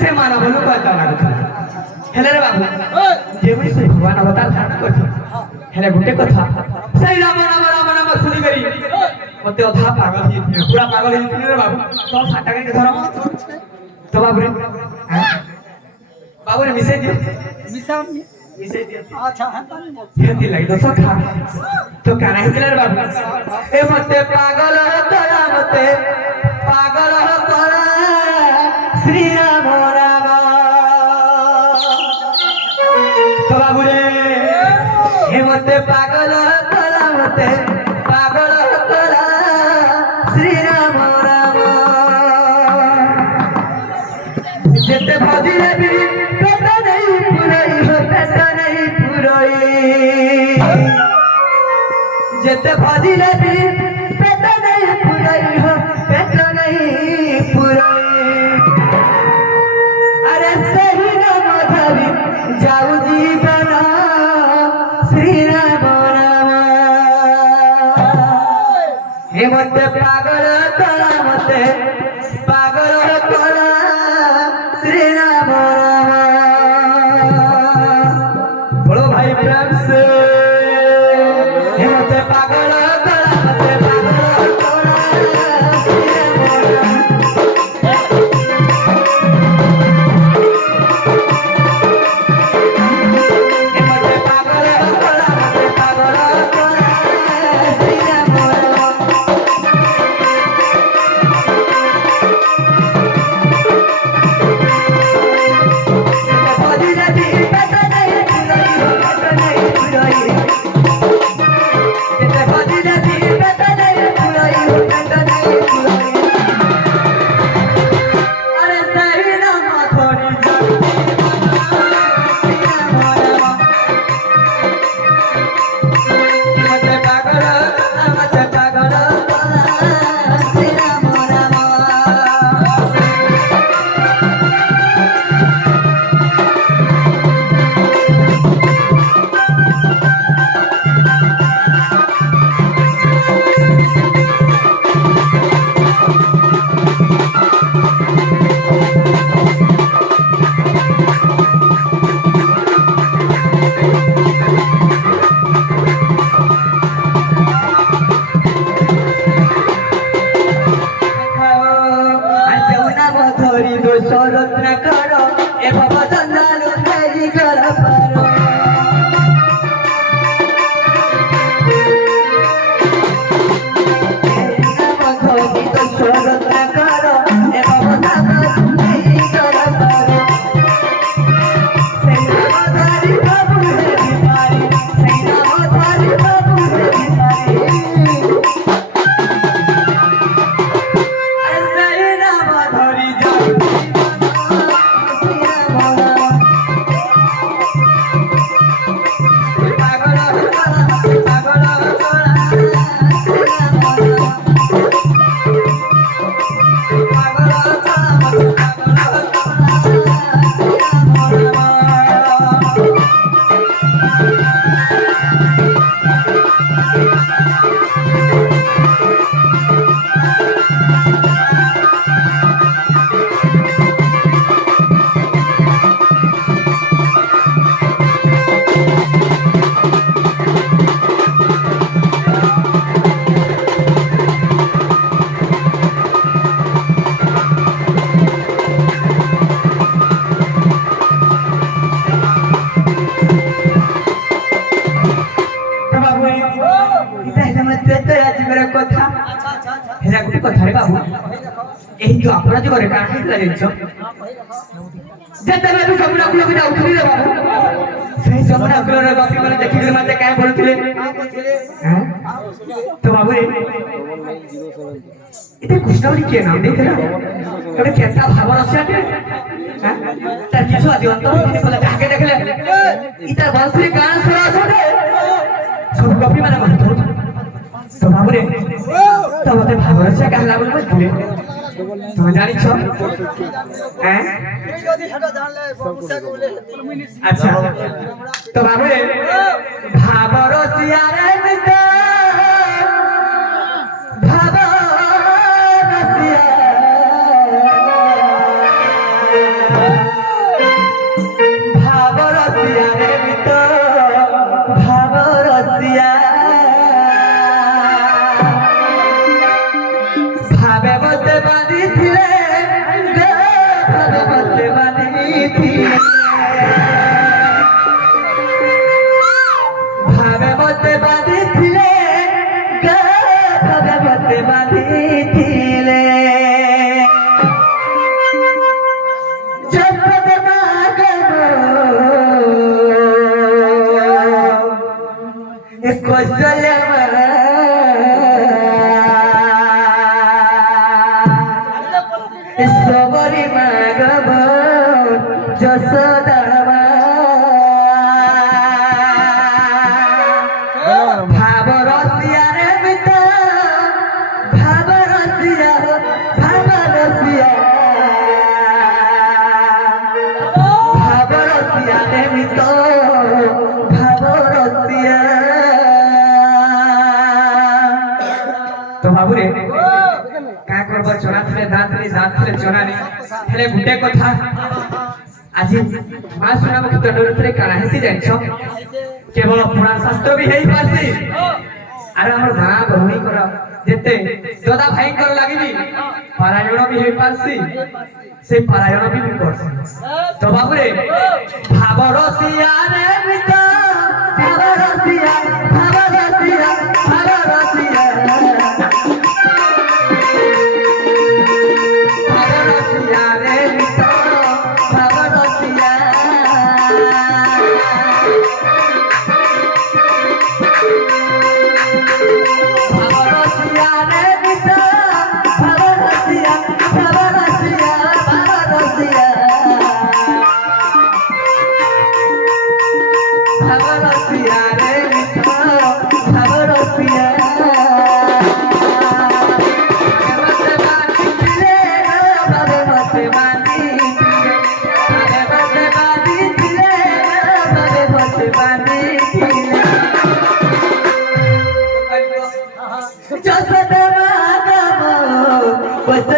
से माना बोलू कहता लागुଥିଲା हेले रे बाबू जेमि से भगवान अवतार धारण करथि हेले गुटे कथा सही राम नाम राम नाम सुनी करी मते अधा पागल ही पूरा पागल ही रे बाबू तो साटा के धर तो बाबू रे बाबू रे मिसे दियो मिसे दियो अच्छा हेती लगी तो खा तो काना हेतले रे बाबू ए मते पागल तोरा मते पागल तोरा श्री राम राम तो बाबू रे हे मते पागल तोरा मते पागल तोरा श्री राम राम जेते भजिले भी पेट नहीं पुरई हो पेट नहीं पुरई जेते भजिले भी पेट नहीं पुरई हो पेट नहीं पुरई अरे सही नाम धरी जाऊ जीवन श्री राम राम हे मते पागल तोरा मते पागल तोरा श्री राम राम बोलो भाई प्रेम से हे मते पागल तोरा मते पागल तोरा श्री राम राम जो अपना जो करे काहे करे छ जते में भी जमुना कुल के उठली रे बाबू सही जमुना कुल रे गपी माने देखि के मते काहे बोलथिले हैं तो बाबू इते कृष्णवली के नाम देखला कबे केता भाव रसियाटे हैं ता किछु आदि अंत बोले जाके देखले इता बंसी गान सुना छटे सब गपी माने मानतो तो बाबू रे तो मते भाव रसिया कहला बोल बोलथिले तुम जानी छो हैं अच्छा तो बाबू भाबर सियारे मिते भाबर सिया সবরি মাগব যশোদা ভাব রসিয়ারে মিত ভাব রসিয়া ভাব রসিয়া ভাব রসিয়ারে মিত ভাব রসিয়া তো বাবুরে কা করব চনা থলে দাঁত থলে চনা নি হেলে গুটে কথা আজি মা শুনাব কি দণ্ডরে কানা হেসি জানছ কেবল পুরাণ শাস্ত্র বি হেই পারছি আর আমার মা ভৌণী কর যেতে দাদা ভাইঙ্কর লাগিবি পারায়ণ বি হেই পারছি সেই পারায়ণ বি করছি তো বাবুরে ভাব রসিয়া রে মিত ভাব রসিয়া ভাব রসিয়া ভাব রসিয়া What's